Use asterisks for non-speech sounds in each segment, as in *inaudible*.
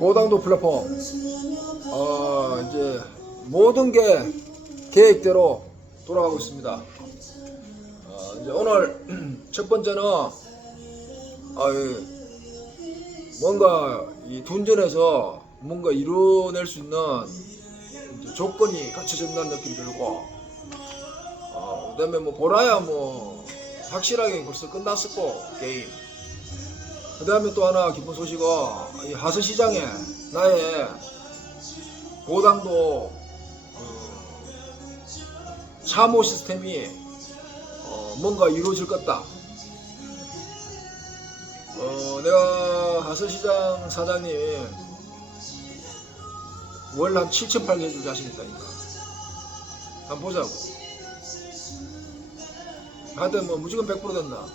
고당도 플랫폼 어, 이제 모든 게 계획대로 돌아가고 있습니다. 어, 이제 오늘 *clears throat* 첫 번째는 아유, 뭔가 이 둔전에서 뭔가 이루어낼 수 있는 조건이 갖춰진다는 느낌 들고 어, 그다음에 뭐 보라야 뭐 확실하게 벌써 끝났었고 게임 그 다음에 또 하나 기쁜 소식은 이 하수 시장에 나의 고당도 어, 참호 시스템이 어, 뭔가 이루어질 것 같다. 어, 내가 하수시장 사장님 월한 7천 8개 해줄 자신 있다니까. 한번 보자고. 하여튼 뭐 무조건 100% 된다.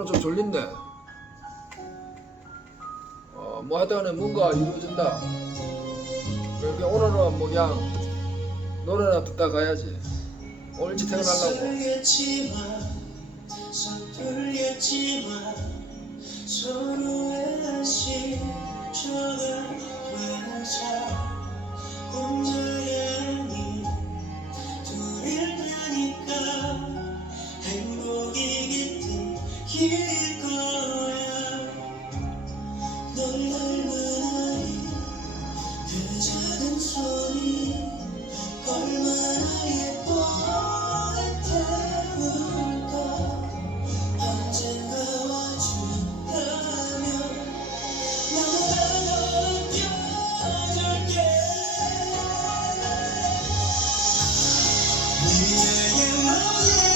오늘 좀 졸린데. 어, 뭐 하여튼 뭔가 이루어진다. 그러니까 오늘은 뭐 그냥 노래나 듣다 가야지. 오늘 일찍 퇴근하려고. 서로의 시절을 보내자 길 거야 널 닮은 아이 그 작은 손이 얼마나 예뻐할 테니까 언젠가 와준다면 나를 안겨줄게 네게 너에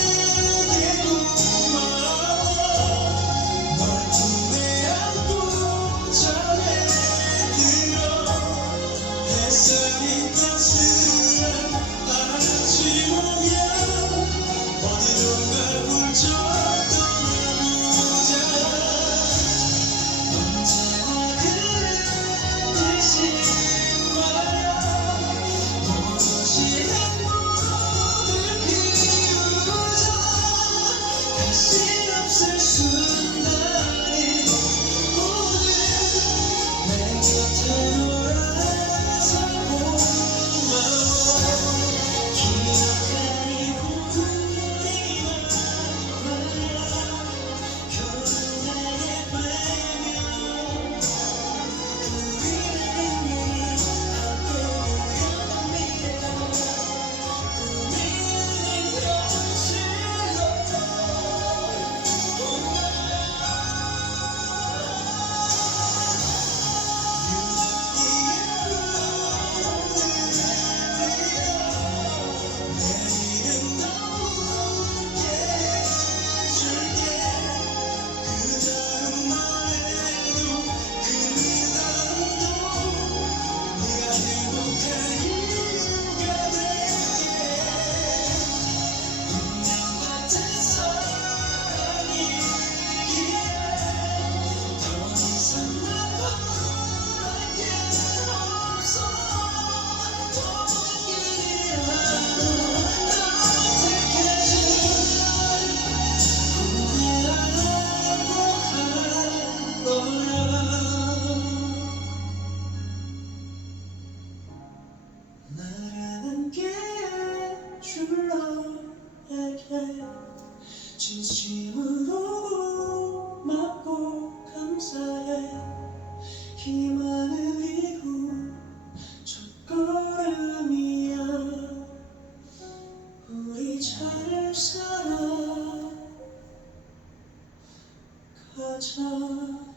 가자